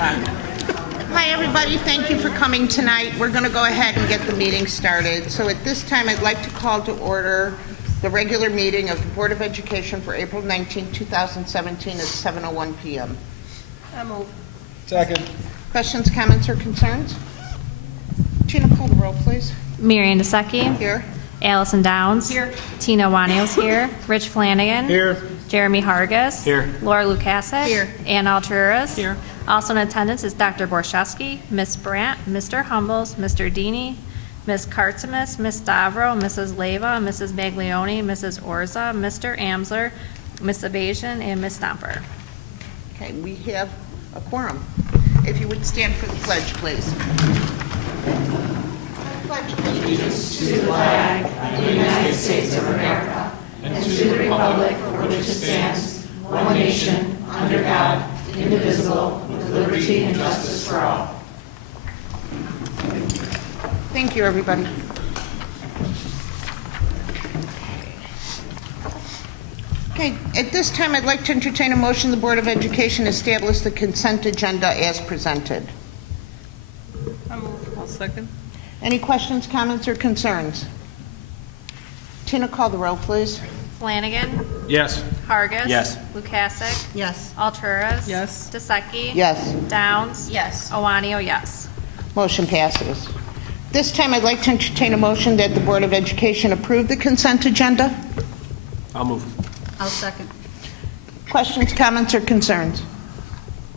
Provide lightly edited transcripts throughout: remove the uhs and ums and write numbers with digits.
Hi, everybody. Thank you for coming tonight. We're going to go ahead and get the meeting started. So at this time, I'd like to call to order the regular meeting of the Board of Education for April 19, 2017 at 7:01 p.m. I move. Second. Questions, comments, or concerns? Tina, call the roll, please. Marian Dusecki. Here. Allison Downs. Here. Tina Wanios here. Rich Flanagan. Here. Jeremy Hargis. Here. Laura Lukasik. Here. Ann Alturas. Here. Also in attendance is Dr. Borshevsky, Ms. Brandt, Mr. Humbles, Mr. Dini, Ms. Kartzimis, Ms. Stavro, Mrs. Leva, Mrs. Maglione, Mrs. Orza, Mr. Amsler, Ms. Evasion, and Ms. Stomper. Okay, we have a quorum. If you would stand for the pledge, please. Pledge allegiance to the flag of the United States of America and to the republic for which it stands, one nation, under God, indivisible, with liberty and justice for all. Thank you, everybody. Okay, at this time, I'd like to entertain a motion the Board of Education establish the consent agenda as presented. I move. I'll second. Any questions, comments, or concerns? Tina, call the roll, please. Flanagan. Yes. Hargis. Yes. Lukasik. Yes. Alturas. Yes. Dusecki. Yes. Downs. Yes. Owanio, yes. Motion passes. This time, I'd like to entertain a motion that the Board of Education approve the consent agenda. I'll move. I'll second. Questions, comments, or concerns?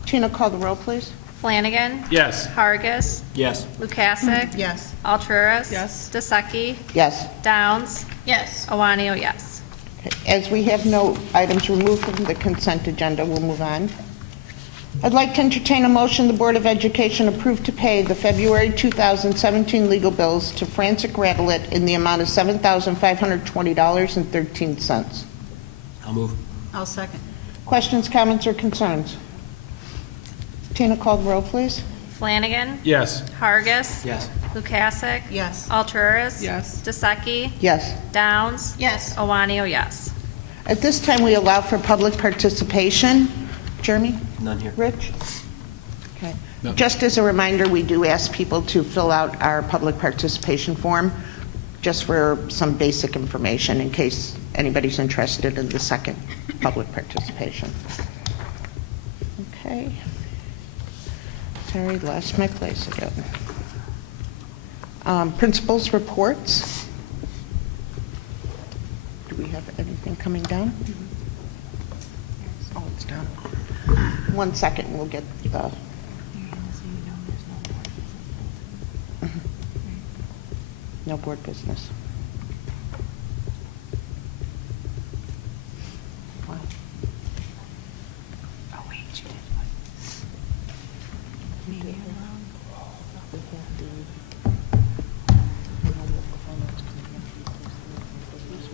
Tina, call the roll, please. Flanagan. Yes. Hargis. Yes. Lukasik. Yes. Alturas. Yes. Dusecki. Yes. Downs. Yes. Owanio, yes. As we have no items removed from the consent agenda, we'll move on. I'd like to entertain a motion the Board of Education approve to pay the February 2017 legal bills to Francis Radelet in the amount of $7,520.13. I'll move. I'll second. Questions, comments, or concerns? Tina, call the roll, please. Flanagan. Yes. Hargis. Yes. Lukasik. Yes. Alturas. Yes. Dusecki. Yes. Downs. Yes. Owanio, yes. At this time, we allow for public participation. Jeremy? None here. Rich? Okay. No. Just as a reminder, we do ask people to fill out our public participation form just for some basic information in case anybody's interested in the second public participation. Okay. Sorry, lost my place again. Principals' reports. Do we have anything coming down? Oh, it's down. 1 second, and we'll get the... No board business. Wow. Oh, wait, you did what?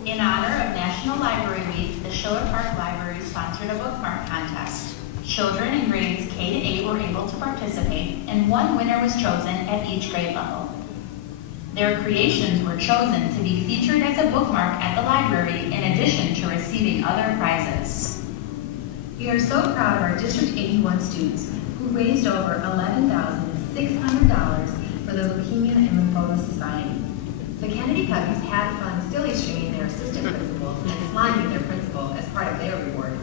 In honor of National Library Week, the Schiller Park Library sponsored a bookmark contest. Children in grades K to 8 were able to participate, and one winner was chosen at each grade level. Their creations were chosen to be featured as a bookmark at the library in addition to receiving other prizes. We are so proud of our District 81 students who raised over $11,600 for the Leukemia and Lymphoma Society. The Kennedy Cubbies had fun silly stringing their assistant principals and sliming their principal as part of their reward.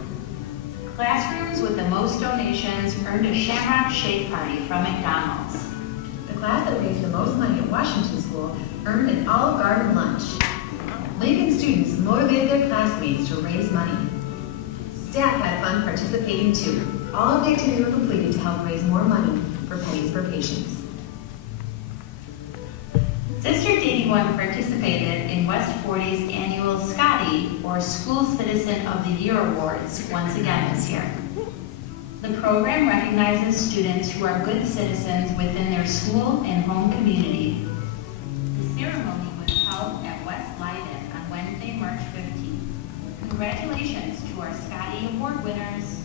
Classrooms with the most donations earned a Shamrock Shake Party from McDonald's. The class that raised the most money at Washington School earned an Olive Garden lunch. Lincoln students motivated their classmates to raise money. Staff had fun participating too. All of the activities were completed to help raise more money for Pennies for Patients. District 81 participated in West 40's annual Scotty, or School Citizen of the Year Awards, once again this year. The program recognizes students who are good citizens within their school and home community. The ceremony was held at West Leiden on Wednesday, March 15th. Congratulations to our Scotty Award winners.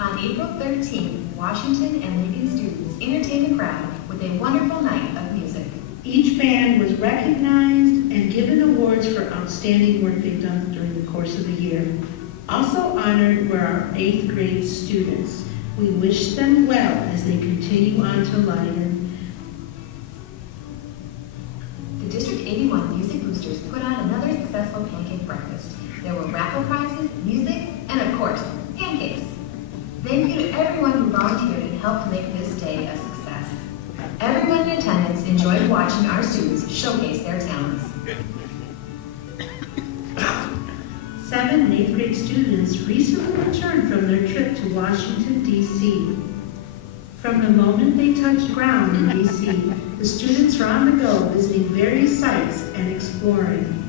On April 13th, Washington and Lincoln students entertained the crowd with a wonderful night of music. Each band was recognized and given awards for outstanding work they've done during the course of the year. Also honored were our 8th grade students. We wish them well as they continue on to Leiden. The District 81 Music Boosters put on another successful pancake breakfast. There were raffle prizes, music, and of course, pancakes. Thank you to everyone who volunteered and helped make this day a success. Everyone in attendance enjoyed watching our students showcase their talents. 7 and 8th grade students recently returned from their trip to Washington, D.C. From the moment they touched ground in D.C., the students were on the go visiting various sites and exploring.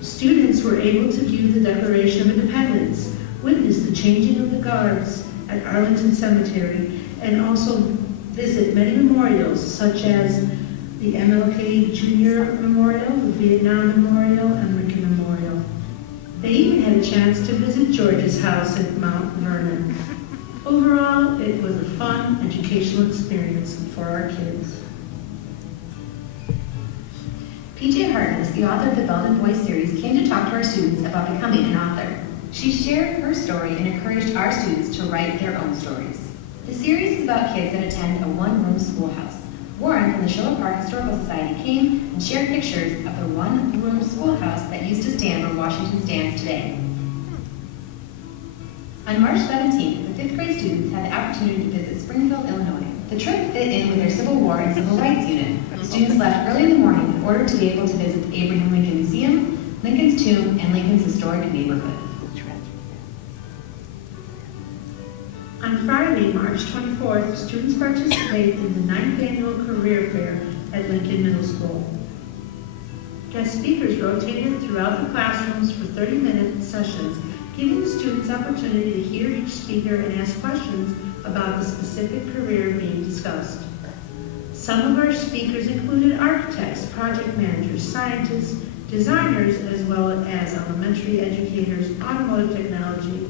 Students were able to view the Declaration of Independence, witness the changing of the guards at Arlington Cemetery, and also visit many memorials such as the MLK Jr. Memorial, the Vietnam Memorial, and Lincoln Memorial. They even had a chance to visit George's house at Mount Vernon. Overall, it was a fun, educational experience for our kids. PJ Harkness, the author of the Belden Boys series, came to talk to our students about becoming an author. She shared her story and encouraged our students to write their own stories. The series is about kids that attend a one-room schoolhouse. Warren from the Schiller Park Historical Society came and shared pictures of the one-room schoolhouse that used to stand where Washington stands today. On March 17th, the 5th grade students had the opportunity to visit Springfield, Illinois. The trip fit in with their Civil War and Civil Rights unit. The students left early in the morning in order to be able to visit the Abraham Lincoln Museum, Lincoln's Tomb, and Lincoln's historic neighborhood. On Friday, March 24th, students participated in the 9th Annual Career Fair at Lincoln Middle School. Guest speakers rotated throughout the classrooms for 30-minute sessions, giving the students opportunity to hear each speaker and ask questions about the specific career being discussed. Some of our speakers included architects, project managers, scientists, designers, as well as elementary educators, automotive technology,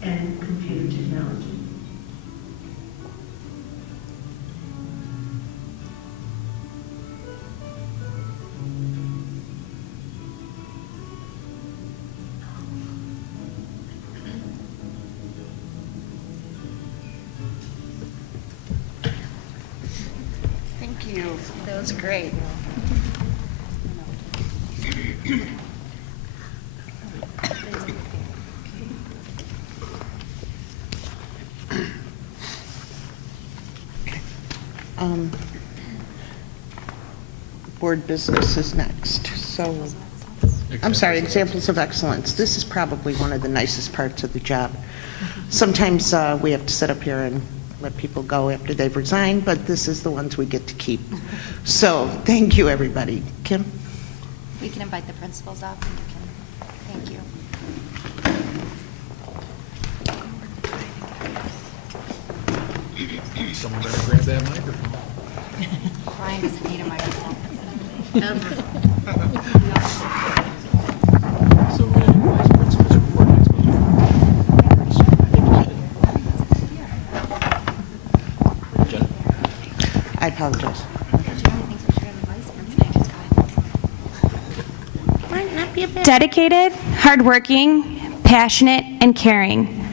and computer technology. Thank you. That was great. Board business is next. So, I'm sorry, examples of excellence. This is probably one of the nicest parts of the job. Sometimes we have to sit up here and let people go after they've resigned, but this is the ones we get to keep. So, thank you, everybody. Kim? We can invite the principals up and you can, thank you. Someone better grab that microphone. Brian doesn't need a microphone. So we're going to do vice principals before next budget. Jen? I apologize. Might not be a bad. Dedicated, hardworking, passionate, and caring.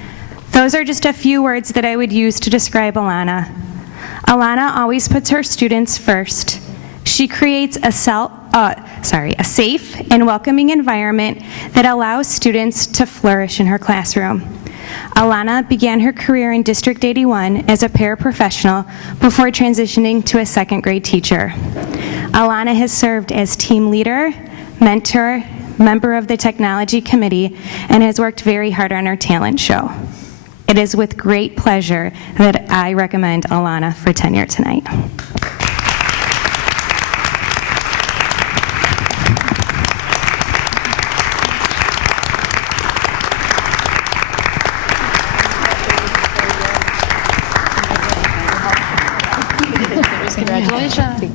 Those are just a few words that I would use to describe Alana. Alana always puts her students first. She creates a safe and welcoming environment that allows students to flourish in her classroom. Alana began her career in District 81 as a paraprofessional before transitioning to a second grade teacher. Alana has served as team leader, mentor, member of the technology committee, and has worked very hard on her talent show. It is with great pleasure that I recommend Alana for tenure tonight. Congratulations.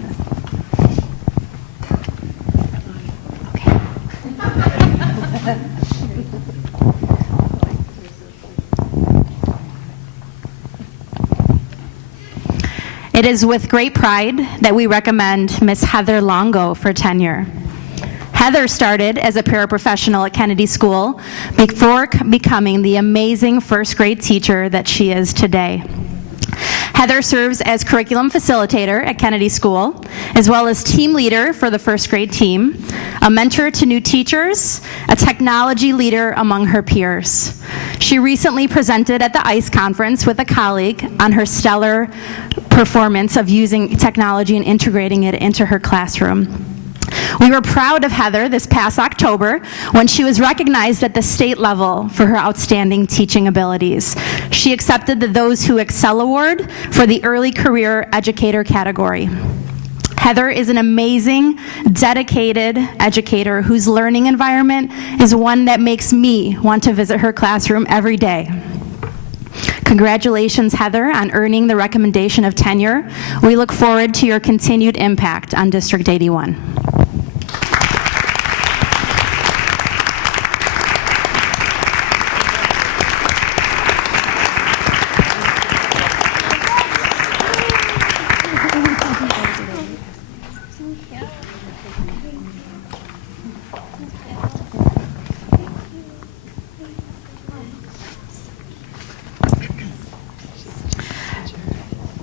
It is with great pride that we recommend Ms. Heather Longo for tenure. Heather started as a paraprofessional at Kennedy School before becoming the amazing first grade teacher that she is today. Heather serves as curriculum facilitator at Kennedy School, as well as team leader for the first grade team, a mentor to new teachers, a technology leader among her peers. She recently presented at the ICE conference with a colleague on her stellar performance of using technology and integrating it into her classroom. We were proud of Heather this past October when she was recognized at the state level for her outstanding teaching abilities. She accepted the Those Who Excel Award for the Early Career Educator category. Heather is an amazing, dedicated educator whose learning environment is one that makes me want to visit her classroom every day. Congratulations, Heather, on earning the recommendation of tenure. We look forward to your continued impact on District 81.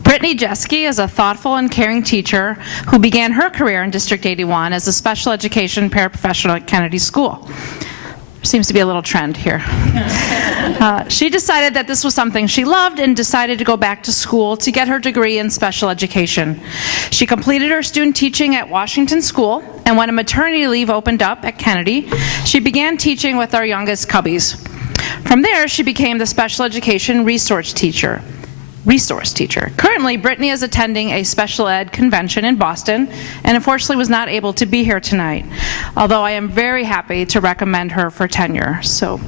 Brittany Jeske is a thoughtful and caring teacher who began her career in District 81 as a special education paraprofessional at Kennedy School. There seems to be a little trend here. She decided that this was something she loved and decided to go back to school to get her degree in special education. She completed her student teaching at Washington School, and when a maternity leave opened up at Kennedy, she began teaching with our youngest cubbies. From there, she became the special education resource teacher. Currently, Brittany is attending a special ed convention in Boston and unfortunately was not able to be here tonight, although I am very happy to recommend her for tenure. So,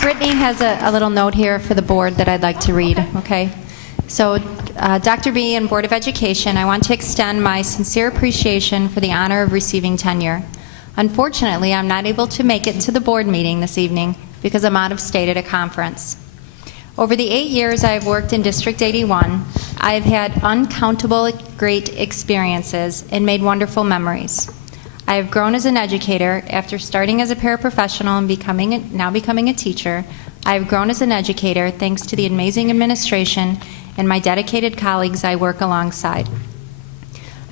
Brittany has a little note here for the board that I'd like to read, okay? So, Dr. B and Board of Education, I want to extend my sincere appreciation for the honor of receiving tenure. Unfortunately, I'm not able to make it to the board meeting this evening because I'm out of state at a conference. Over the 8 years I have worked in District 81, I have had uncountable great experiences and made wonderful memories. I have grown as an educator after starting as a paraprofessional and now becoming a teacher. I have grown as an educator thanks to the amazing administration and my dedicated colleagues I work alongside.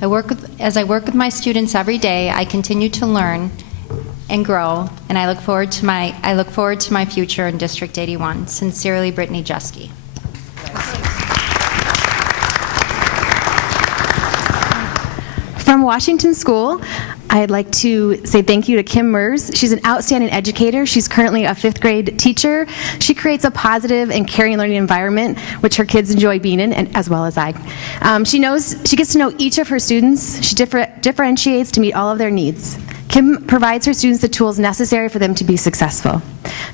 As I work with my students every day, I continue to learn and grow, and I look forward to my future in District 81. Sincerely, Brittany Jeske. From Washington School, I'd like to say thank you to Kim Mers. She's an outstanding educator. She's currently a 5th grade teacher. She creates a positive and caring learning environment, which her kids enjoy being in, and as well as I. She gets to know each of her students. She differentiates to meet all of their needs. Kim provides her students the tools necessary for them to be successful.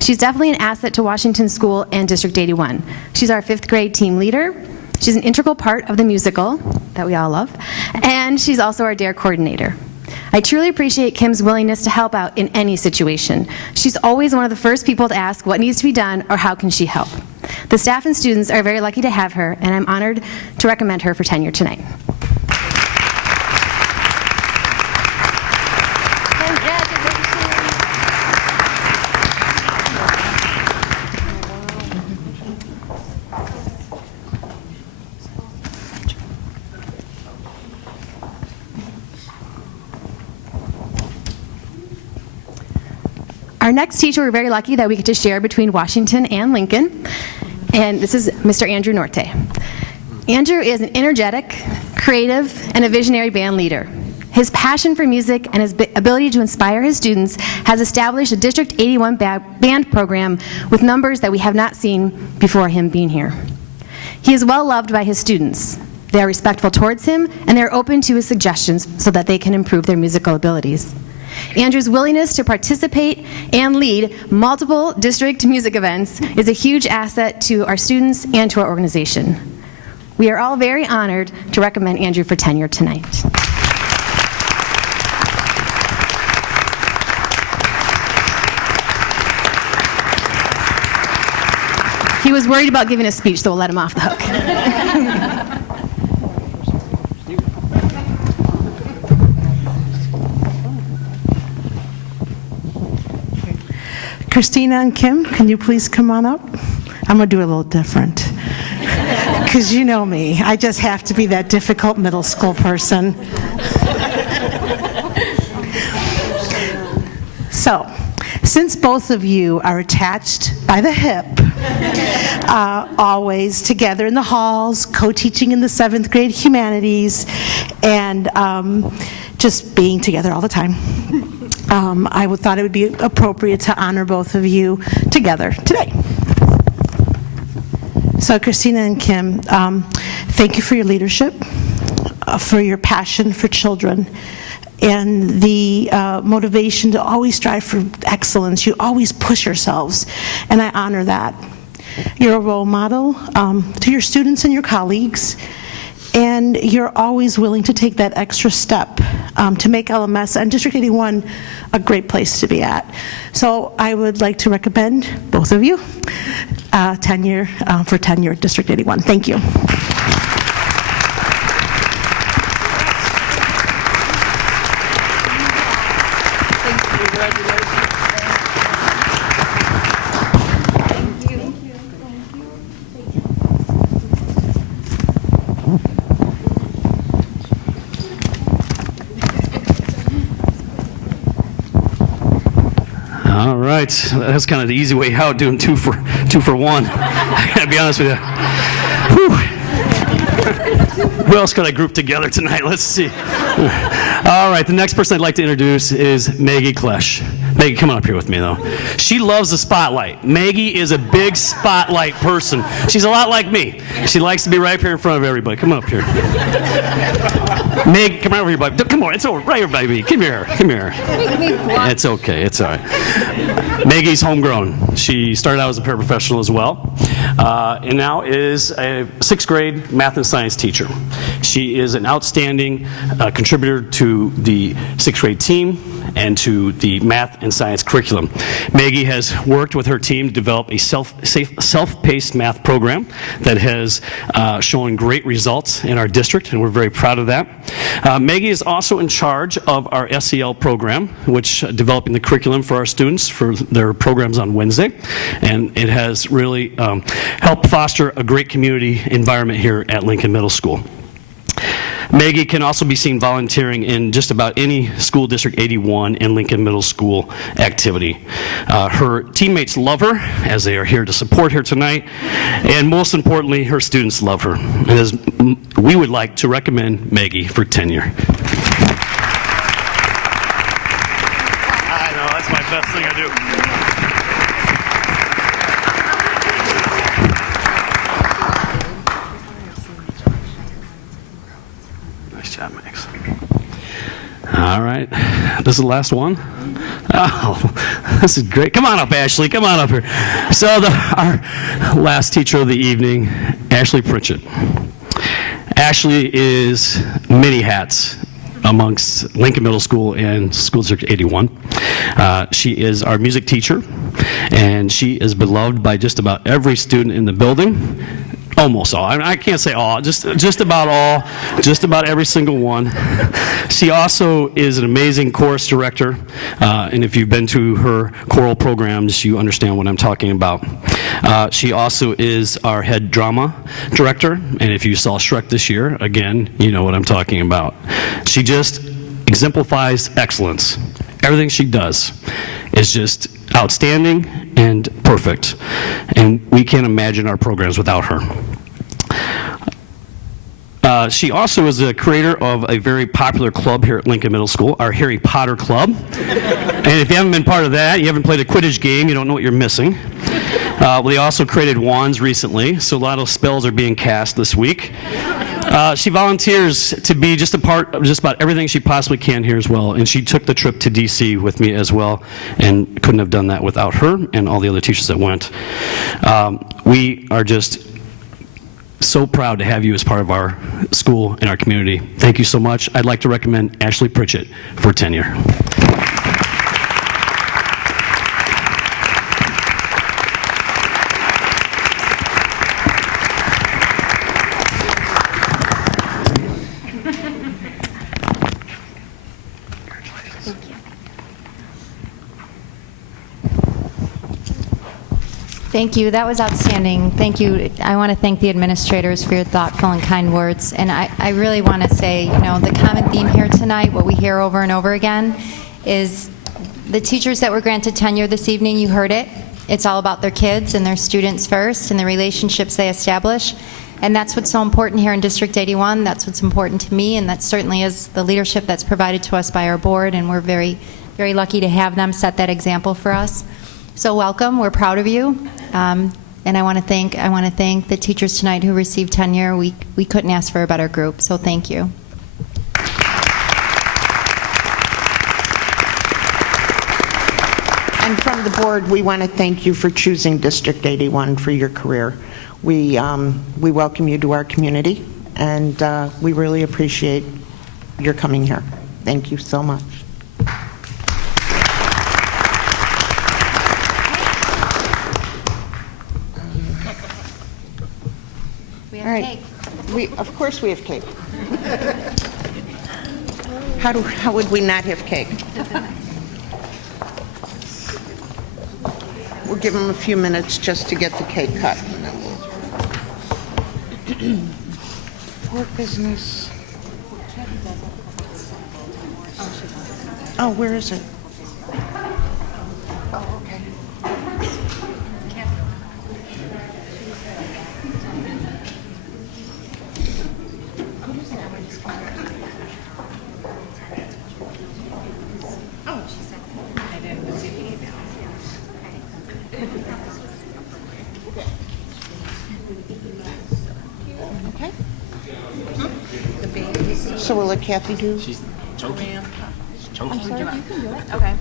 She's definitely an asset to Washington School and District 81. She's our 5th grade team leader. She's an integral part of the musical that we all love, and she's also our DARE coordinator. I truly appreciate Kim's willingness to help out in any situation. She's always one of the first people to ask what needs to be done or how can she help. The staff and students are very lucky to have her, and I'm honored to recommend her for tenure tonight. Our next teacher, we're very lucky that we get to share between Washington and Lincoln, and this is Mr. Andrew Norte. Andrew is an energetic, creative, and a visionary band leader. His passion for music and his ability to inspire his students has established a District 81 band program with numbers that we have not seen before him being here. He is well loved by his students. They are respectful towards him, and they're open to his suggestions so that they can improve their musical abilities. Andrew's willingness to participate and lead multiple district music events is a huge asset to our students and to our organization. We are all very honored to recommend Andrew for tenure tonight. He was worried about giving a speech, so we'll let him off the hook. Christina and Kim, can you please come on up? I'm going to do it a little different. Because you know me, I just have to be that difficult middle school person. So, since both of you are attached by the hip, always together in the halls, co-teaching in the 7th grade humanities, and just being together all the time, I thought it would be appropriate to honor both of you together today. So Christina and Kim, thank you for your leadership, for your passion for children, and the motivation to always strive for excellence. You always push yourselves, and I honor that. You're a role model to your students and your colleagues, and you're always willing to take that extra step to make LMS and District 81 a great place to be at. So I would like to recommend both of you tenure for tenure at District 81. Thank you. All right, that's kind of the easy way out, doing two for one. I gotta be honest with you. Whew. Who else could I group together tonight? Let's see. All right, the next person I'd like to introduce is Maggie Klesch. Maggie, come on up here with me, though. She loves the spotlight. Maggie is a big spotlight person. She's a lot like me. She likes to be right here in front of everybody. Come up here. Meg, come over here, buddy. Come on, it's over right here, baby. Come here, come here. It's okay, it's all right. Maggie's homegrown. She started out as a paraprofessional as well, and now is a 6th grade math and science teacher. She is an outstanding contributor to the 6th grade team and to the math and science curriculum. Maggie has worked with her team to develop a self-paced math program that has shown great results in our district, and we're very proud of that. Maggie is also in charge of our SEL program, which developing the curriculum for our students for their programs on Wednesday, and it has really helped foster a great community environment here at Lincoln Middle School. Maggie can also be seen volunteering in just about any School District 81 and Lincoln Middle School activity. Her teammates love her, as they are here to support her tonight, and most importantly, her students love her. And as we would like to recommend Maggie for tenure. I know, that's my best thing I do. All right, this is the last one. Oh, this is great. Come on up, Ashley. Come on up here. So our last teacher of the evening, Ashley Pritchett. Ashley is many hats amongst Lincoln Middle School and School District 81. She is our music teacher, and she is beloved by just about every student in the building. Almost all. I can't say all, just about all, just about every single one. She also is an amazing chorus director, and if you've been to her choral programs, you understand what I'm talking about. She also is our head drama director, and if you saw Shrek this year, again, you know what I'm talking about. She just exemplifies excellence. Everything she does is just outstanding and perfect, and we can't imagine our programs without her. She also is the creator of a very popular club here at Lincoln Middle School, our Harry Potter Club. And if you haven't been part of that, you haven't played a Quidditch game, you don't know what you're missing. We also created wands recently, so a lot of spells are being cast this week. She volunteers to be just a part of just about everything she possibly can here as well, and she took the trip to DC with me as well, and couldn't have done that without her and all the other teachers that went. We are just so proud to have you as part of our school and our community. Thank you so much. I'd like to recommend Ashley Pritchett for tenure. Thank you. That was outstanding. Thank you. I want to thank the administrators for your thoughtful and kind words. And I really want to say, the common theme here tonight, what we hear over and over again, is the teachers that were granted tenure this evening, you heard it. It's all about their kids and their students first and the relationships they establish. And that's what's so important here in District 81. That's what's important to me, and that certainly is the leadership that's provided to us by our board, and we're very, very lucky to have them set that example for us. So welcome. We're proud of you. And I want to thank the teachers tonight who received tenure. We couldn't ask for a better group, so thank you. And from the board, we want to thank you for choosing District 81 for your career. We welcome you to our community, and we really appreciate your coming here. Thank you so much. We All have right. cake. Of course we have cake. How would we not have cake? We'll give them a few minutes just to get the cake cut. And then we'll... Board business. Oh, where is it? Oh, okay. Okay. So we'll let Kathy do. She's choking. She's choking. I'm sorry, you can do it. Okay.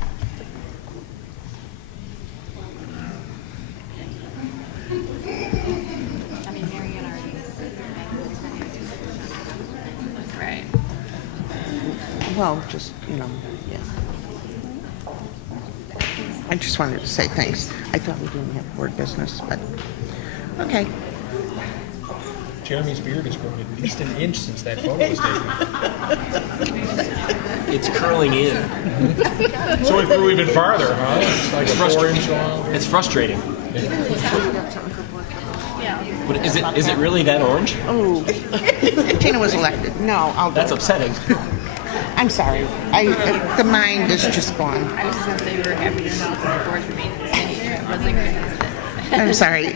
Right. Well, just, yeah. I just wanted to say thanks. I thought we didn't have board business, but, okay. Jeremy's beard has grown at least an inch since that photo was taken. It's curling in. So it grew even farther, huh? It's like a 4-inch long. It's frustrating. But is it really that orange? Oh, Tina was elected. No, I'll do That's it. upsetting. I'm sorry. The mind is just gone. I was just going to say we were happy to announce that the board remained the same. It wasn't going to I'm sorry.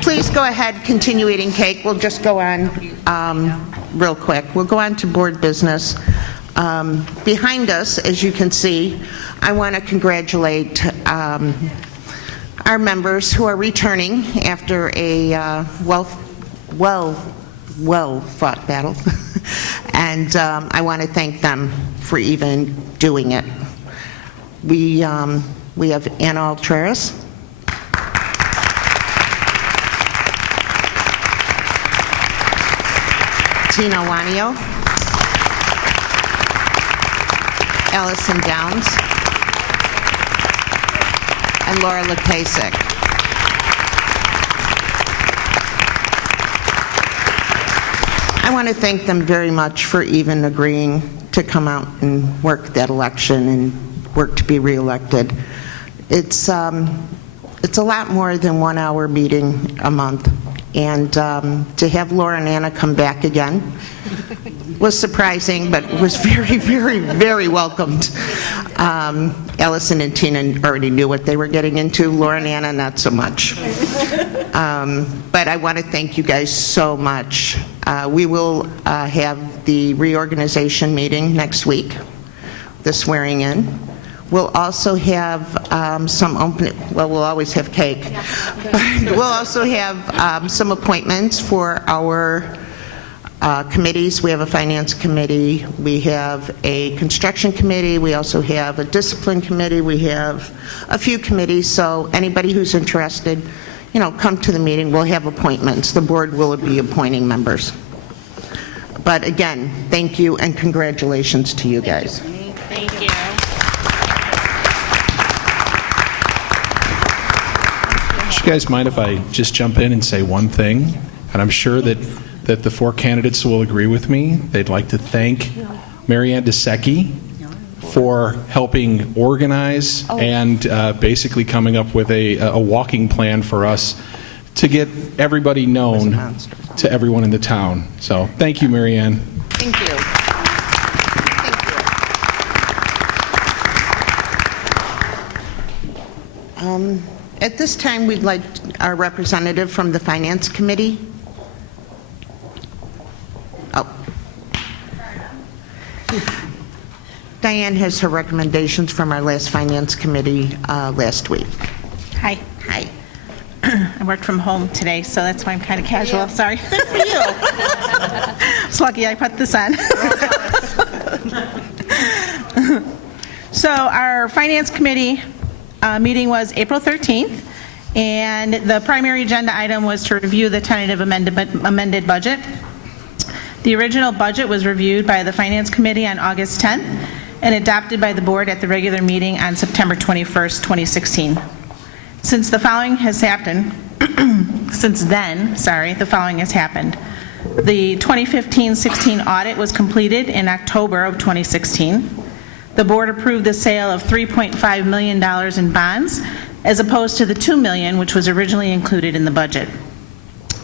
Please go ahead, continue eating cake. We'll just go on real quick. We'll go on to board business. Behind us, as you can see, I want to congratulate our members who are returning after a well-fought battle. And I want to thank them for even doing it. We have Anna Altreras. Tina Wanio, Allison Downs, and Laura Lukasik. I want to thank them very much for even agreeing to come out and work that election and work to be reelected. It's a lot more than 1 hour meeting a month. And to have Laura and Anna come back again was surprising, but was very, very, very welcomed. Allison and Tina already knew what they were getting into. Laura and Anna, not so much. But I want to thank you guys so much. We will have the reorganization meeting next week, the swearing in. We'll also have some opening, well, we'll always have cake. But we'll also have some appointments for our committees. We have a finance committee. We have a construction committee. We also have a discipline committee. We have a few committees. So anybody who's interested, come to the meeting. We'll have appointments. The board will be appointing members. But again, thank you and congratulations to you guys. Thank you. Do you guys mind if I just jump in and say one thing? And I'm sure that the 4 candidates will agree with me. They'd like to thank Marianne DeSecchi for helping organize and basically coming up with a walking plan for us to get everybody known to everyone in the town. So thank you, Mary Ann. Thank you. At this time, we'd like our representative from the Finance Committee. Oh. Diane has her recommendations from our last Finance Committee last week. Hi. Hi. I worked from home today, so that's why I'm kind of casual. Sorry. Good for you. It's lucky I put this on. So our Finance Committee meeting was April 13th, and the primary agenda item was to review the tentative amended budget. The original budget was reviewed by the Finance Committee on August 10th and adopted by the board at the regular meeting on September 21st, 2016. Since the following has happened, the following has happened. The 2015-16 audit was completed in October of 2016. The board approved the sale of $3.5 million in bonds, as opposed to the $2 million which was originally included in the budget.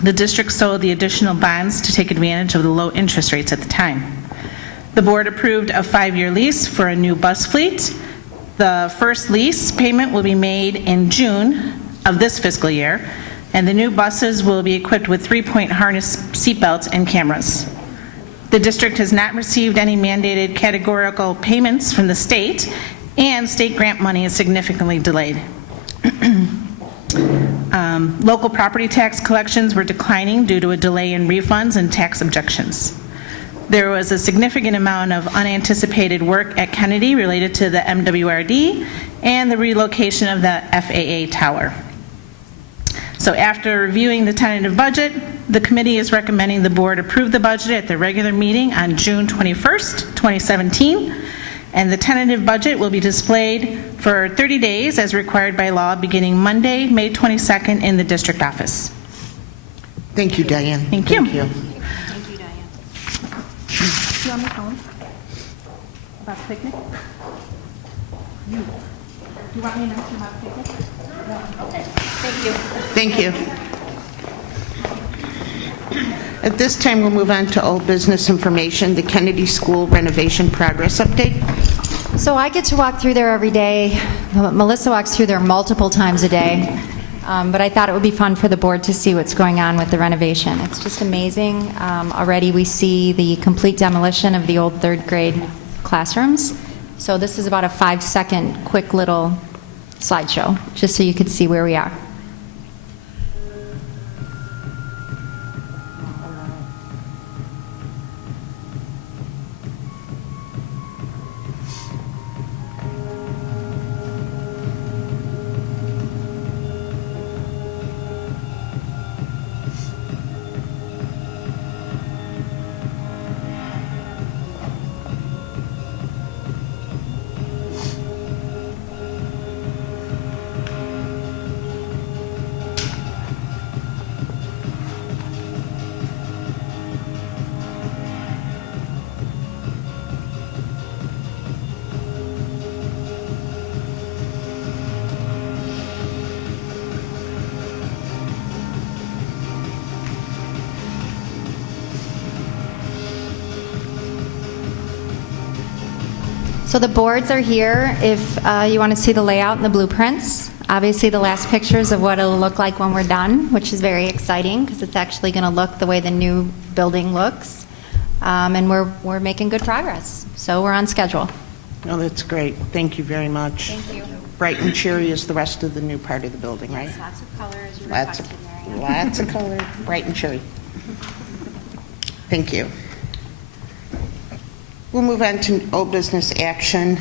The district sold the additional bonds to take advantage of the low interest rates at the time. The board approved a 5-year lease for a new bus fleet. The first lease payment will be made in June of this fiscal year, and the new buses will be equipped with 3-point harness seatbelts and cameras. The district has not received any mandated categorical payments from the state, and state grant money is significantly delayed. Local property tax collections were declining due to a delay in refunds and tax objections. There was a significant amount of unanticipated work at Kennedy related to the MWRD and the relocation of the FAA tower. So after reviewing the tentative budget, the committee is recommending the board approve the budget at the regular meeting on June 21st, 2017, and the tentative budget will be displayed for 30 days as required by law beginning Monday, May 22nd in the district office. Thank you, Diane. Thank you. Thank you, Diane. You on the phone? About the picnic? You want me to ask you about the picnic? No. Okay. Thank you. Thank you. At this time, we'll move on to old business information, the Kennedy School renovation progress update. So I get to walk through there every day. Melissa walks through there multiple times a day. But I thought it would be fun for the board to see what's going on with the renovation. It's just amazing. Already we see the complete demolition of the old third grade classrooms. So this is about a 5-second quick little slideshow, just so you could see where we are. So the boards are here if you want to see the layout and the blueprints. Obviously, the last pictures of what it'll look like when we're done, which is very exciting because it's actually going to look the way the new building looks. And we're making good progress. So we're on schedule. Oh, that's great. Thank you very much. Thank you. Bright and cheery is the rest of the new part of the building, right? Lots of color as you Lots requested, of, Mary. lots of color, bright and cheery. Thank you. We'll move on to old business action.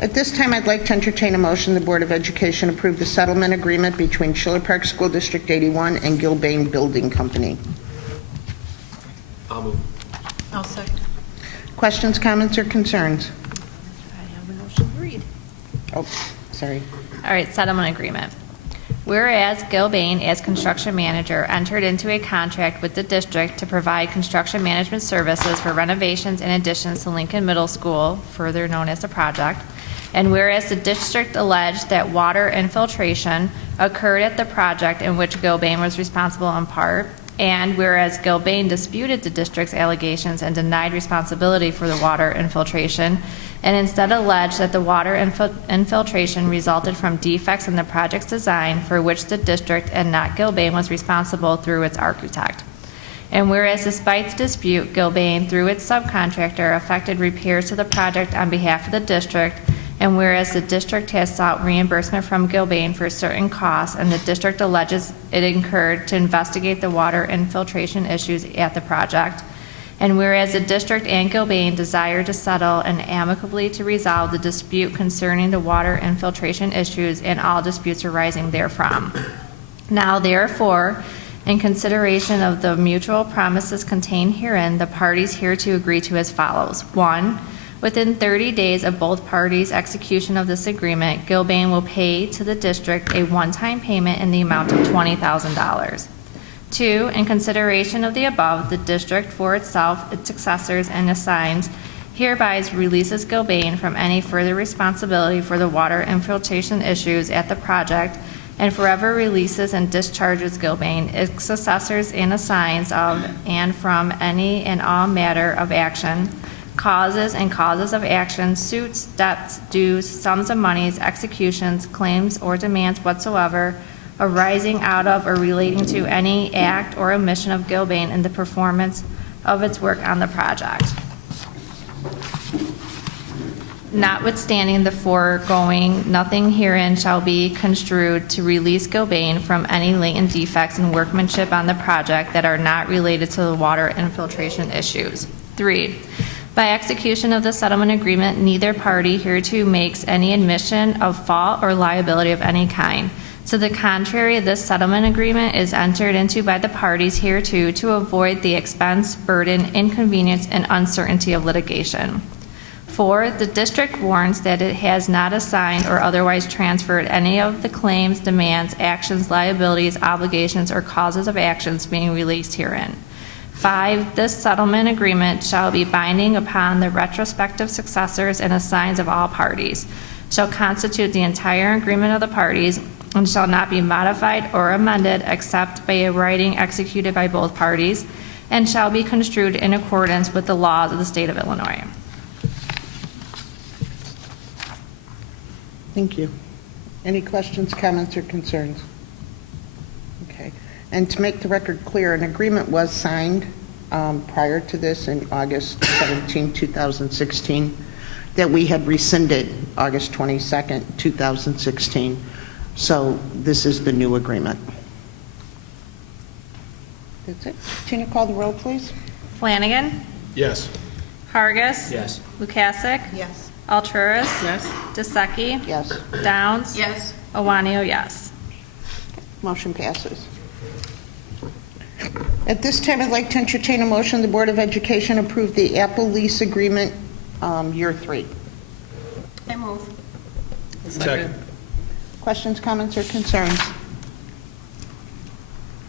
At this time, I'd like to entertain a motion the Board of Education approve the settlement agreement between Schiller Park School District 81 and Gilbane Building Company. I'll move. I'll second. Questions, comments, or concerns? I have a motion to read. Oh, sorry. All right, settlement agreement. Whereas Gilbane, as construction manager, entered into a contract with the district to provide construction management services for renovations and additions to Lincoln Middle School, further known as the project. And whereas the district alleged that water infiltration occurred at the project in which Gilbane was responsible in part, and whereas Gilbane disputed the district's allegations and denied responsibility for the water infiltration, and instead alleged that the water infiltration resulted from defects in the project's design for which the district and not Gilbane was responsible through its architect. And whereas despite the dispute, Gilbane, through its subcontractor, effected repairs to the project on behalf of the district, and whereas the district has sought reimbursement from Gilbane for certain costs, and the district alleges it incurred to investigate the water infiltration issues at the project, and whereas the district and Gilbane desire to settle and amicably to resolve the dispute concerning the water infiltration issues and all disputes arising therefrom. Now, therefore, in consideration of the mutual promises contained herein, the parties hereto agree to as follows. 1. Within 30 days of both parties' execution of this agreement, Gilbane will pay to the district a one-time payment in the amount of $20,000. 2, in consideration of the above, the district for itself, its successors, and assigns hereby releases Gilbane from any further responsibility for the water infiltration issues at the project, and forever releases and discharges Gilbane, its successors, and assigns of and from any and all matter of action, causes and causes of action, suits, debts, dues, sums of monies, executions, claims, or demands whatsoever arising out of or relating to any act or omission of Gilbane in the performance of its work on the project. Notwithstanding the foregoing, nothing herein shall be construed to release Gilbane from any latent defects in workmanship on the project that are not related to the water infiltration issues. 3. By execution of the settlement agreement, neither party hereto makes any admission of fault or liability of any kind. To the contrary, this settlement agreement is entered into by the parties hereto to avoid the expense, burden, inconvenience, and uncertainty of litigation. 4, the district warns that it has not assigned or otherwise transferred any of the claims, demands, actions, liabilities, obligations, or causes of actions being released herein. 5, this settlement agreement shall be binding upon the retrospective successors and assigns of all parties, shall constitute the entire agreement of the parties, and shall not be modified or amended except by a writing executed by both parties, and shall be construed in accordance with the laws of the state of Illinois. Thank you. Any questions, comments, or concerns? Okay. And to make the record clear, an agreement was signed prior to this in August 17, 2016, that we had rescinded August 22nd, 2016. So this is the new agreement. That's it. Tina, call the roll, please. Flanagan. Yes. Hargis. Yes. Lukasik. Yes. Alturas. Yes. Deseki. Yes. Downs. Yes. Owanio, yes. Motion passes. At this time, I'd like to entertain a motion the Board of Education approve the Apple lease agreement, year 3. I move. Second. Questions, comments, or concerns?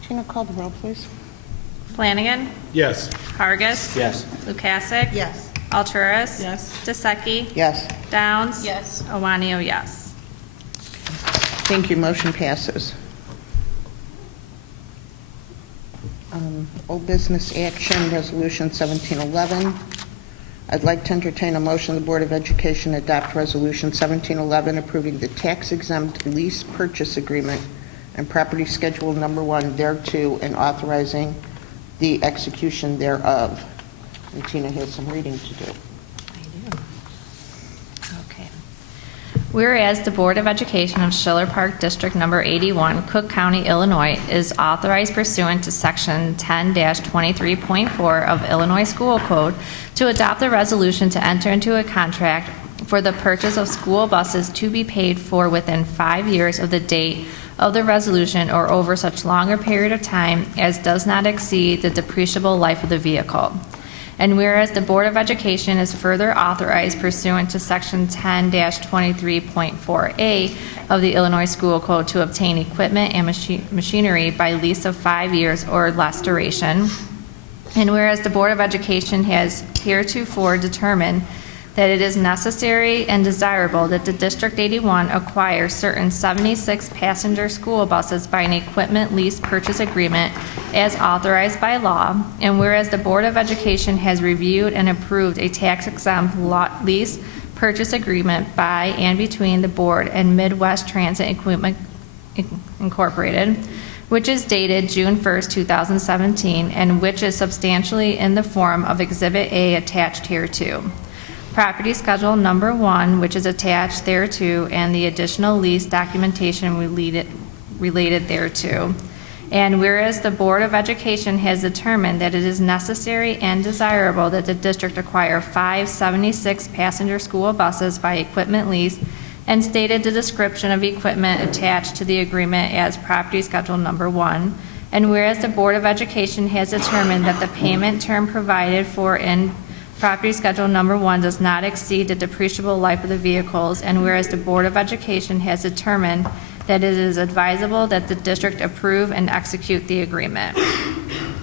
Tina, call the roll, please. Flanagan. Yes. Hargis. Yes. Lukasik. Yes. Alturas. Yes. Deseki. Yes. Downs. Yes. Owanio, yes. Thank you. Motion passes. Old business action, Resolution 1711. I'd like to entertain a motion the Board of Education adopt Resolution 1711 approving the tax-exempt lease purchase agreement and property schedule number 1 thereto and authorizing the execution thereof. And Tina has some reading to do. Okay. Whereas the Board of Education of Schiller Park District Number 81, Cook County, Illinois, is authorized pursuant to Section 10-23.4 of Illinois School Code to adopt a resolution to enter into a contract for the purchase of school buses to be paid for within 5 years of the date of the resolution or over such longer period of time as does not exceed the depreciable life of the vehicle. And whereas the Board of Education is further authorized pursuant to Section 10-23.4A of the Illinois School Code to obtain equipment and machinery by lease of 5 years or less duration. And whereas the Board of Education has heretofore determined that it is necessary and desirable that the District 81 acquire certain 76 passenger school buses by an equipment lease purchase agreement as authorized by law, and whereas the Board of Education has reviewed and approved a tax-exempt lease purchase agreement by and between the Board and Midwest Transit Equipment Incorporated, which is dated June 1st, 2017, and which is substantially in the form of Exhibit A attached hereto. Property Schedule Number 1, which is attached thereto, and the additional lease documentation related thereto. And whereas the Board of Education has determined that it is necessary and desirable that the district acquire 5 76 passenger school buses by equipment lease, and stated the description of equipment attached to the agreement as Property Schedule Number 1. And whereas the Board of Education has determined that the payment term provided for in Property Schedule Number 1 does not exceed the depreciable life of the vehicles, and whereas the Board of Education has determined that it is advisable that the district approve and execute the agreement.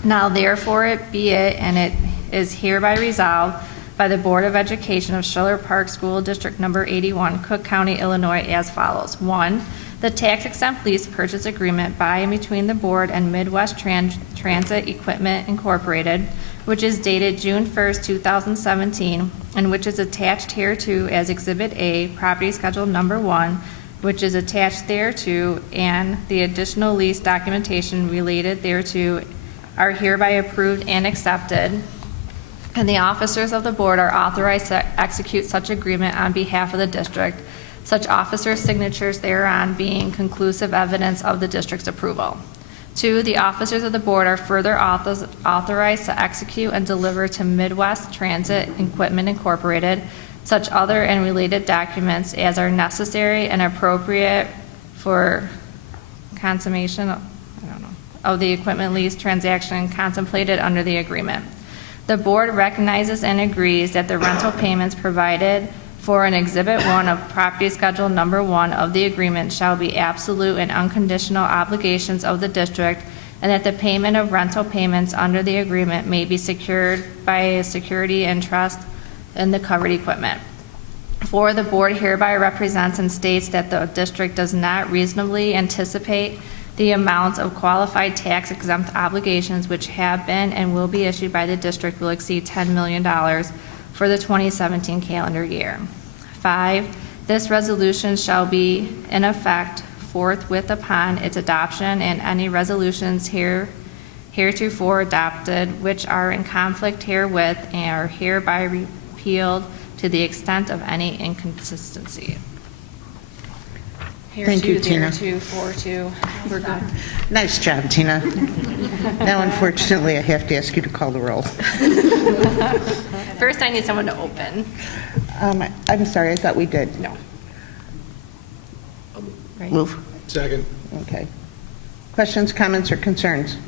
Now therefore it be it, and it is hereby resolved by the Board of Education of Schiller Park School District Number 81, Cook County, Illinois, as follows. 1. The tax-exempt lease purchase agreement by and between the Board and Midwest Transit Equipment Incorporated, which is dated June 1st, 2017, and which is attached hereto as Exhibit A, Property Schedule Number 1, which is attached thereto, and the additional lease documentation related thereto are hereby approved and accepted, and the officers of the Board are authorized to execute such agreement on behalf of the district, such officers' signatures thereon being conclusive evidence of the district's approval. 2, the officers of the Board are further authorized to execute and deliver to Midwest Transit Equipment Incorporated such other and related documents as are necessary and appropriate for consummation of the equipment lease transaction contemplated under the agreement. The Board recognizes and agrees that the rental payments provided for an Exhibit 1 of Property Schedule Number 1 of the agreement shall be absolute and unconditional obligations of the district, and that the payment of rental payments under the agreement may be secured by a security and trust in the covered equipment. 4, the Board hereby represents and states that the district does not reasonably anticipate the amount of qualified tax-exempt obligations which have been and will be issued by the district will exceed $10 million for the 2017 calendar year. 5, this resolution shall be in effect forthwith upon its adoption, and any resolutions heretofore adopted which are in conflict herewith are hereby repealed to the extent of any inconsistency. Thank you, Tina. Hereto, foreto, we're good. Nice job, Tina. Now, unfortunately, I have to ask you to call the roll. First, I need someone to open. I'm sorry, I thought we did. No. Right. Move. Second. Okay. Questions, comments, or concerns?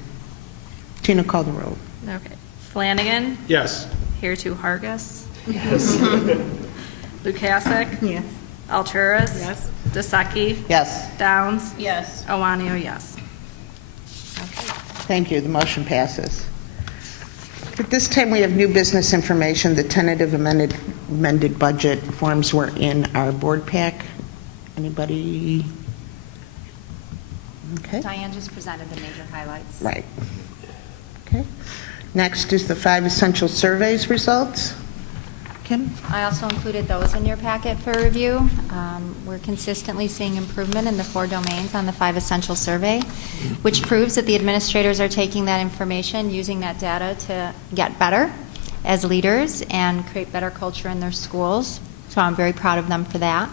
Tina, call the roll. Okay. Flanagan. Yes. Hereto, Hargis. Yes. Lukasik. Yes. Alturas. Yes. Daseki. Yes. Downs. Yes. Owanio, yes. Thank you. The motion passes. At this time, we have new business information. The tentative amended budget forms were in our board pack. Anybody? Okay. Diane just presented the major highlights. Right. Okay. Next is the 5 essential surveys results. Kim? I also included those in your packet for review. We're consistently seeing improvement in the 4 domains on the 5 essential survey, which proves that the administrators are taking that information, using that data to get better as leaders and create better culture in their schools. So I'm very proud of them for that.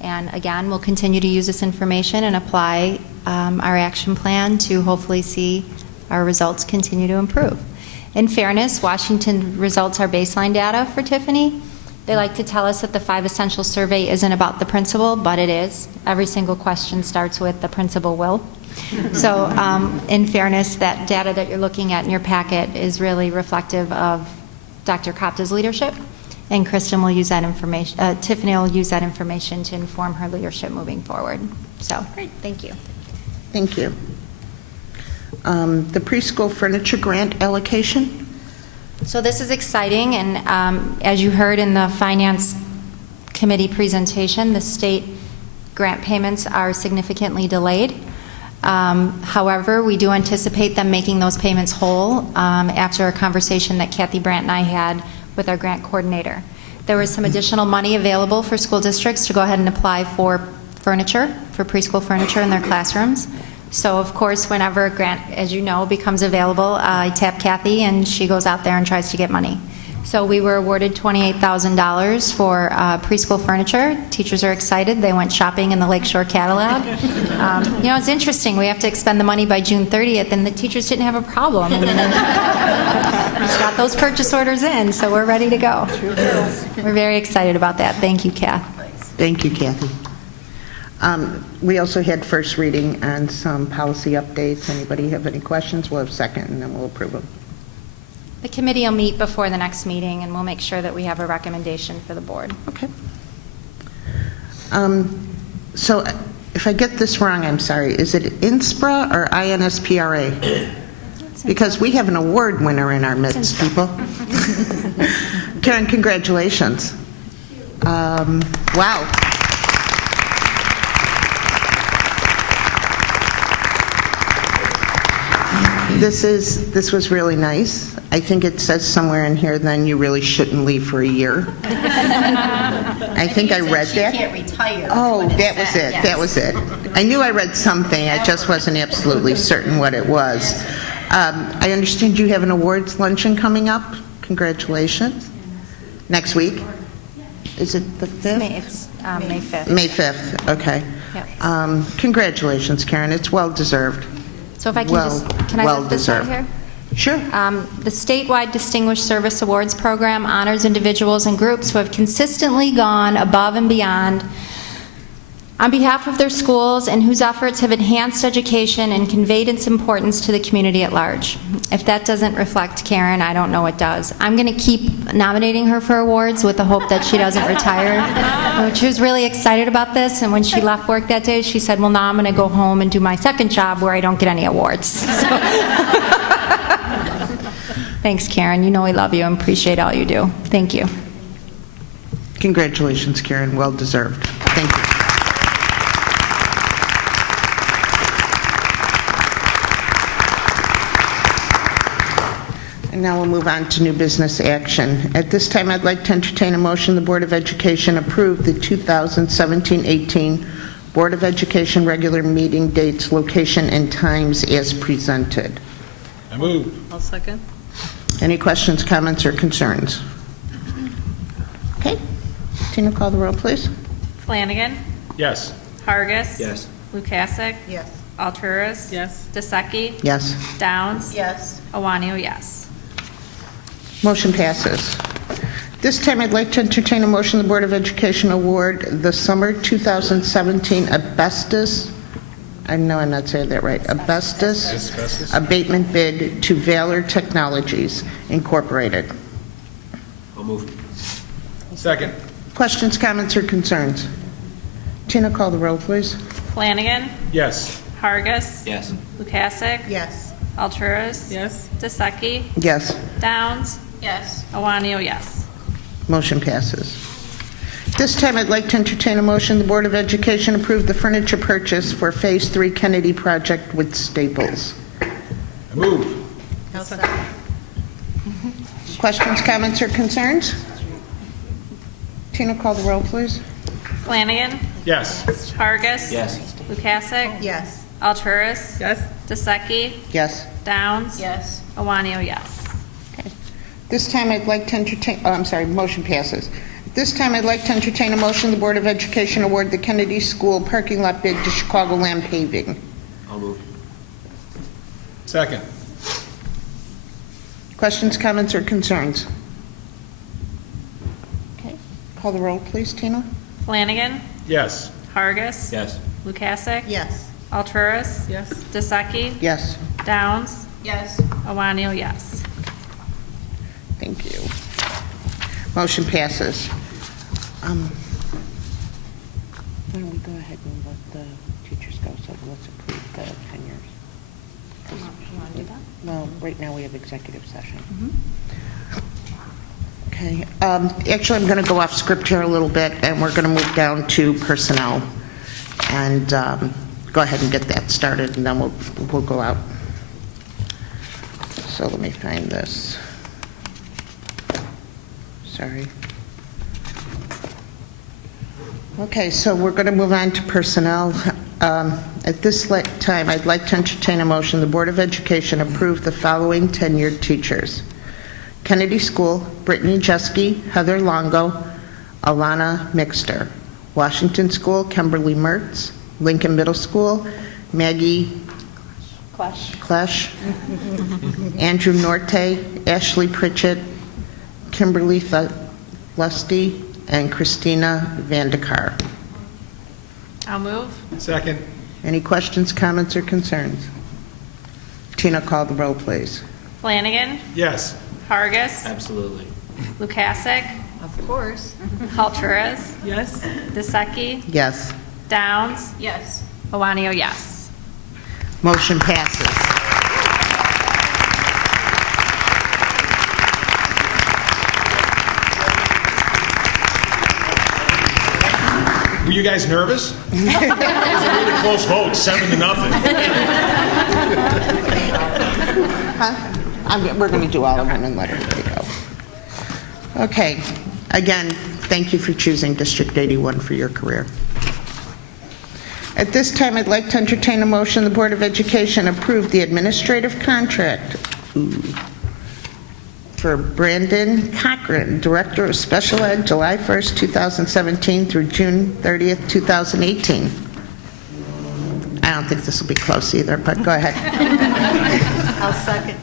And again, we'll continue to use this information and apply our action plan to hopefully see our results continue to improve. In fairness, Washington results are baseline data for Tiffany. They like to tell us that the 5 essential survey isn't about the principal, but it is. Every single question starts with the principal will. So in fairness, that data that you're looking at in your packet is really reflective of Dr. Kopta's leadership, and Kristen will use that information, Tiffany will use that information to inform her leadership moving forward. So, great, thank you. Thank you. The preschool furniture grant allocation? So this is exciting, and as you heard in the Finance Committee presentation, the state grant payments are significantly delayed. However, we do anticipate them making those payments whole after a conversation that Kathy Brandt and I had with our grant coordinator. There was some additional money available for school districts to go ahead and apply for furniture, for preschool furniture in their classrooms. So, of course, whenever a grant, as you know, becomes available, I tap Kathy and she goes out there and tries to get money. So we were awarded $28,000 for preschool furniture. Teachers are excited. They went shopping in the Lakeshore catalog. You know, it's interesting. We have to expend the money by June 30th, and the teachers didn't have a problem. And just got those purchase orders in, so we're ready to go. We're very excited about that. Thank you, Kath. Thank you, Kathy. We also had first reading on some policy updates. Anybody have any questions? We'll have second, and then we'll approve them. The committee will meet before the next meeting, and we'll make sure that we have a recommendation for the board. Okay. So if I get this wrong, I'm sorry. Is it INSPRA or INSPRA? Because we have an award winner in our midst, people. Karen, congratulations. Wow. This was really nice. I think it says somewhere in here then you really shouldn't leave for a year. I think I read that. She can't retire. Oh, that was it. That was it. I knew I read something. I just wasn't absolutely certain what it was. I understand you have an awards luncheon coming up. Congratulations. Next week? Is it the 5th? It's May 5th. May 5th, okay. Yep. Congratulations, Karen. It's well-deserved. So if I can can I lift this right here? Sure. The statewide Distinguished Service Awards Program honors individuals and groups who have consistently gone above and beyond on behalf of their schools and whose efforts have enhanced education and conveyed its importance to the community at large. If that doesn't reflect Karen, I don't know what does. I'm going to keep nominating her for awards with the hope that she doesn't retire. She was really excited about this, and when she left work that day, she said, well, now I'm going to go home and do my second job where I don't get any awards. So. Thanks, Karen. You know we love you and appreciate all you do. Thank you. Congratulations, Karen. Well-deserved. Thank you. And now we'll move on to new business action. At this time, I'd like to entertain a motion the Board of Education approve the 2017-18 Board of Education regular meeting dates, location, and times as presented. I move. I'll second. Any questions, comments, or concerns? Okay. Tina, call the roll, please. Flanagan. Yes. Hargis. Yes. Lukasik. Yes. Alturas. Yes. Deseki. Yes. Downs. Yes. Awanio, yes. Motion passes. This time, I'd like to entertain a motion the Board of Education award the summer 2017 asbestos, I know I'm not saying that right, asbestos abatement bid to Valor Technologies Incorporated. I'll move. Second. Questions, comments, or concerns? Tina, call the roll, please. Flanagan. Yes. Hargis. Yes. Lukasik. Yes. Alturas. Yes. Deseki. Yes. Downs. Yes. Awanio, yes. Motion passes. This time, I'd like to entertain a motion the Board of Education approve the furniture purchase for Phase 3 Kennedy project with Staples. I move. I'll second. Questions, comments, or concerns? Tina, call the roll, please. Flanagan. Yes. Hargis. Yes. Lukasik. Yes. Alturas. Yes. Deseki. Yes. Downs. Yes. Awanio, yes. This time, I'd like to entertain, motion passes. This time, I'd like to entertain a motion the Board of Education award the Kennedy School parking lot bid to Chicagoland Paving. I'll move. Second. Questions, comments, or concerns? Okay. Call the roll, please, Tina. Flanagan. Yes. Hargis. Yes. Lukasik. Yes. Alturas. Yes. Deseki. Yes. Downs. Yes. Awanio, yes. Thank you. Motion passes. Why don't we go ahead and let the teachers go, so let's approve the tenures. You want to do that? Well, right now we have executive session. Mm-hmm. Okay, actually, I'm going to go off script here a little bit, and we're going to move down to personnel, and go ahead and get that started, and then we'll go out. So let me find this. Sorry. Okay, so we're going to move on to personnel. At this time, I'd like to entertain a motion. The Board of Education approve the following tenured teachers. Kennedy School, Brittany Jeske, Heather Longo, Alana Mixter. Washington School, Kimberly Mertz. Lincoln Middle School, Maggie Klesch. Andrew Norte, Ashley Pritchett, Kimberly Lusty, and Christina Vandekar. I'll move. Second. Any questions, comments, or concerns? Tina, call the roll, please. Flanagan. Yes. Hargis. Absolutely. Lukasik. Of course. Halteris. Yes. Deseki. Yes. Downs. Yes. Owanio, yes. Motion passes. Were you guys nervous? It was a really close vote, 7-0. Huh? We're going to do all of them and let everybody go. Okay. Again, thank you for choosing District 81 for your career. At this time, I'd like to entertain a motion the Board of Education approve the administrative contract for Brandon Cochran, Director of Special Ed, July 1st, 2017 through June 30th, 2018. I don't think this will be close either, but go ahead. I'll second.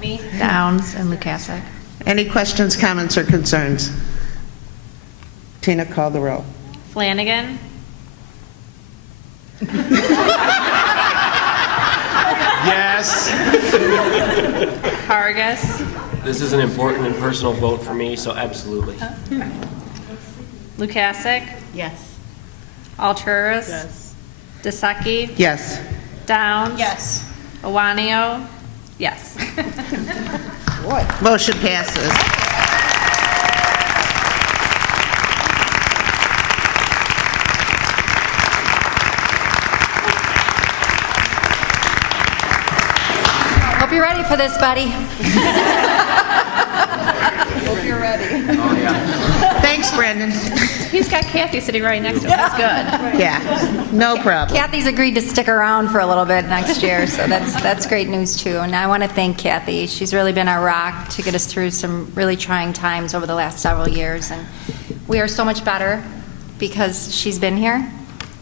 Me. Downs and Lukasik. Any questions, comments, or concerns? Tina, call the roll. Flanagan. Yes. Hargis. This is an important and personal vote for me, so absolutely. Lukasik. Yes. Alturas. Yes. Deseki. Yes. Downs. Yes. Owanio, yes. Motion passes. Hope you're ready for this, buddy. Hope you're ready. Oh, yeah. Thanks, Brandon. He's got Kathy sitting right next to him. That's good. Yeah, no problem. Kathy's agreed to stick around for a little bit next year, so that's great news too. And I want to thank Kathy. She's really been our rock to get us through some really trying times over the last several years. And we are so much better because she's been here.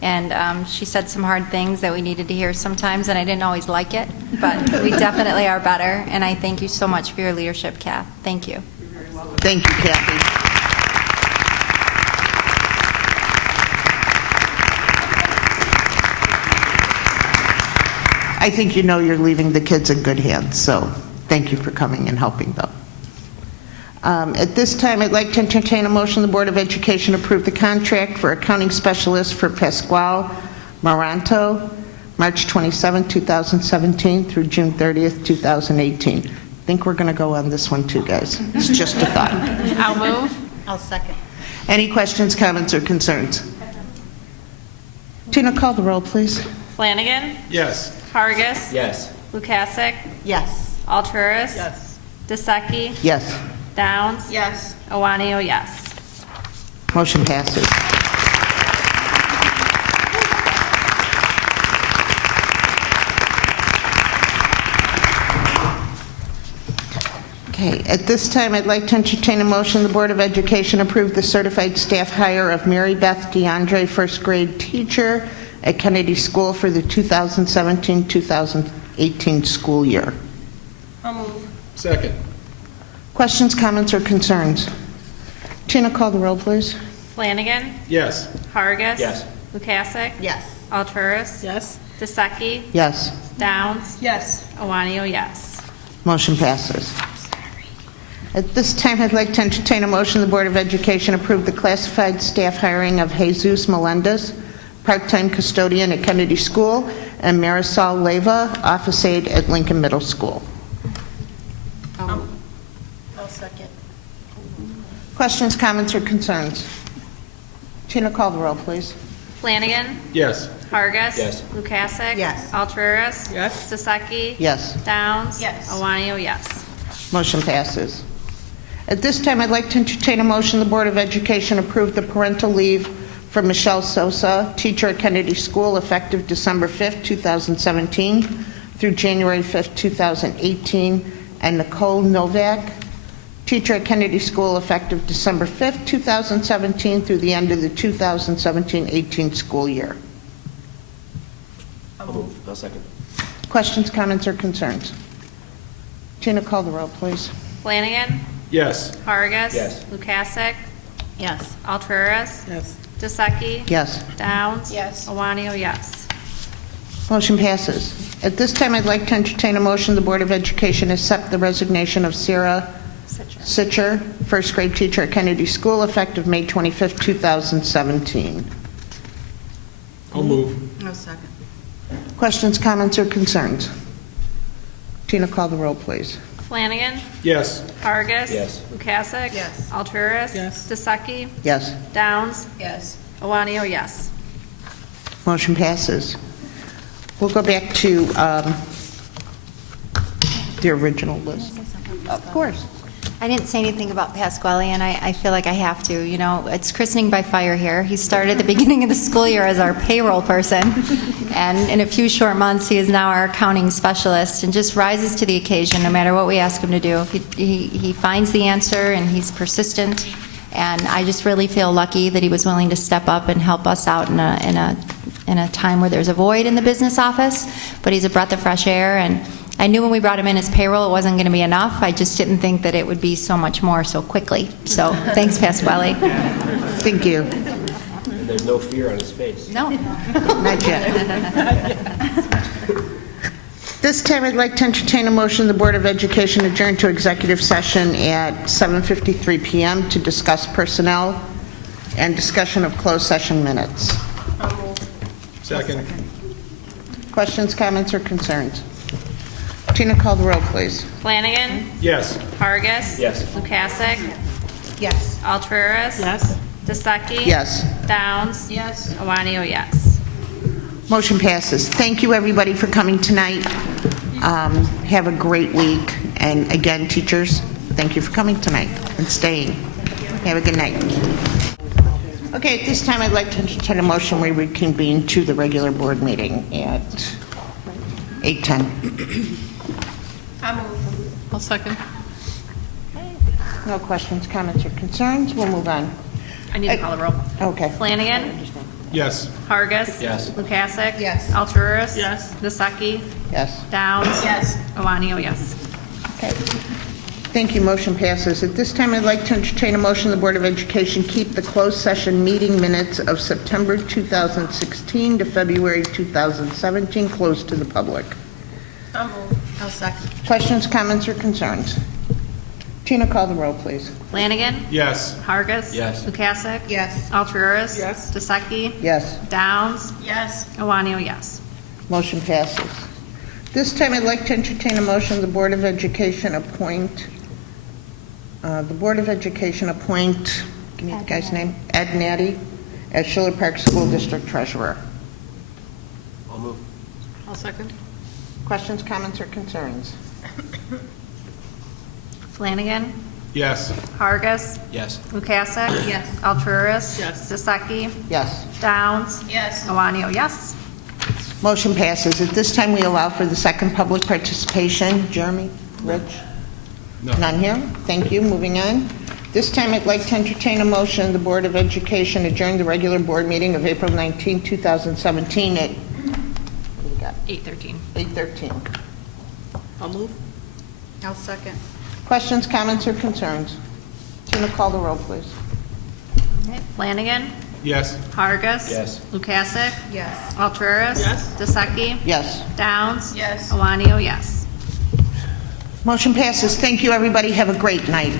And she said some hard things that we needed to hear sometimes, and I didn't always like it. But we definitely are better. And I thank you so much for your leadership, Kath. Thank you. Thank you, Kathy. I think you know you're leaving the kids in good hands, so thank you for coming and helping them. At this time, I'd like to entertain a motion the Board of Education approve the contract for accounting specialist for Pasquale Maranto, March 27, 2017 through June 30th, 2018. I think we're going to go on this one too, guys. It's just a thought. I'll move. I'll second. Any questions, comments, or concerns? Tina, call the roll, please. Flanagan. Yes. Hargis. Yes. Lukasik. Yes. Alturas. Yes. Deseki. Yes. Downs. Yes. Owanio, yes. Motion passes. Okay, at this time, I'd like to entertain a motion the Board of Education approve the certified staff hire of Mary Beth DeAndre, first grade teacher at Kennedy School for the 2017-2018 school year. I'll move. Second. Questions, comments, or concerns? Tina, call the roll, please. Flanagan. Yes. Hargis. Yes. Lukasik. Yes. Alturas. Yes. Deseki. Yes. Downs. Yes. Owanio, yes. Motion passes. At this time, I'd like to entertain a motion the Board of Education approve the classified staff hiring of Jesus Melendez, part-time custodian at Kennedy School, and Marisol Leyva, office aide at Lincoln Middle School. I'll second. Questions, comments, or concerns? Tina, call the roll, please. Flanagan. Yes. Vargas. Yes. Lukasik. Yes. Alturas. Yes. Taseki. Yes. Downs. Yes. Awanio, yes. Motion passes. At this time, I'd like to entertain a motion the Board of Education approve the parental leave for Michelle Sosa, teacher at Kennedy School, effective December 5th, 2017 through January 5th, 2018, and Nicole Novak, teacher at Kennedy School, effective December 5th, 2017 through the end of the 2017-18 school year. I'll move. I'll second. Questions, comments, or concerns? Tina, call the roll, please. Flanagan. Yes. Vargas. Yes. Lukasik. Yes. Alturas. Yes. Taseki. Yes. Downs. Yes. Awanio, yes. Motion passes. At this time, I'd like to entertain a motion the Board of Education accept the resignation of Sarah Sitcher, first grade teacher at Kennedy School, effective May 25th, 2017. I'll move. I'll second. Questions, comments, or concerns? Tina, call the roll, please. Flanagan. Yes. Vargas. Yes. Lukasik. Yes. Alturas. Yes. Taseki. Yes. Downs. Yes. Awanio, yes. Motion passes. We'll go back to the original list. Of course. I didn't say anything about Pasquale, and I feel like I have to. You know, it's christening by fire here. He started at the beginning of the school year as our payroll person, and in a few short months, he is now our accounting specialist and just rises to the occasion no matter what we ask him to do. He finds the answer, and he's persistent, and I just really feel lucky that he was willing to step up and help us out in a time where there's a void in the business office, but he's a breath of fresh air, and I knew when we brought him in as payroll it wasn't going to be enough. I just didn't think that it would be so much more so quickly. So thanks, Pasquale. Thank you. And there's no fear on his face. No. Not yet. This time, I'd like to entertain a motion the Board of Education adjourn to executive session at 7:53 p.m. to discuss personnel and discussion of closed session minutes. Second. Questions, comments, or concerns? Tina, call the roll, please. Flanagan. Yes. Vargas. Yes. Lukasik. Yes. Alturas. Yes. Taseki. Yes. Downs. Yes. Awanio, yes. Motion passes. Thank you, everybody, for coming tonight. Have a great week. And again, teachers, thank you for coming tonight and staying. Have a good night. Okay, at this time, I'd like to entertain a motion we reconvene to the regular board meeting at 8:10. I'll second. No questions, comments, or concerns? We'll move on. I need to call the roll. Okay. Flanagan. Yes. Vargas. Yes. Lukasik. Yes. Alturas. Yes. Taseki. Yes. Downs. Yes. Awanio, yes. Okay. Thank you. Motion passes. At this time, I'd like to entertain a motion the Board of Education keep the closed session meeting minutes of September 2016 to February 2017 closed to the public. I'll second. Questions, comments, or concerns? Tina, call the roll, please. Flanagan. Yes. Vargas. Yes. Lukasik. Yes. Alturas. Yes. Taseki. Yes. Downs. Yes. Awanio, yes. Motion passes. This time, I'd like to entertain a motion the Board of Education appoint, give me the guy's name, Ed Natty, as Schiller Park School District Treasurer. I'll move. I'll second. Questions, comments, or concerns? Flanagan. Yes. Vargas. Yes. Lukasik. Yes. Alturas. Yes. Taseki. Yes. Downs. Yes. Awanio, yes. Motion passes. At this time, we allow for the second public participation. Jeremy? Rich? No. None here? Thank you. Moving on. This time, I'd like to entertain a motion the Board of Education adjourn the regular board meeting of April 19, 2017 at 8:13. 8:13. I'll move. I'll second. Questions, comments, or concerns? Tina, call the roll, please. Okay. Flanagan. Yes. Vargas. Yes. Lukasik. Yes. Alturas. Yes. Taseki. Yes. Downs. Yes. Awanio, yes. Motion passes. Thank you, everybody. Have a great night.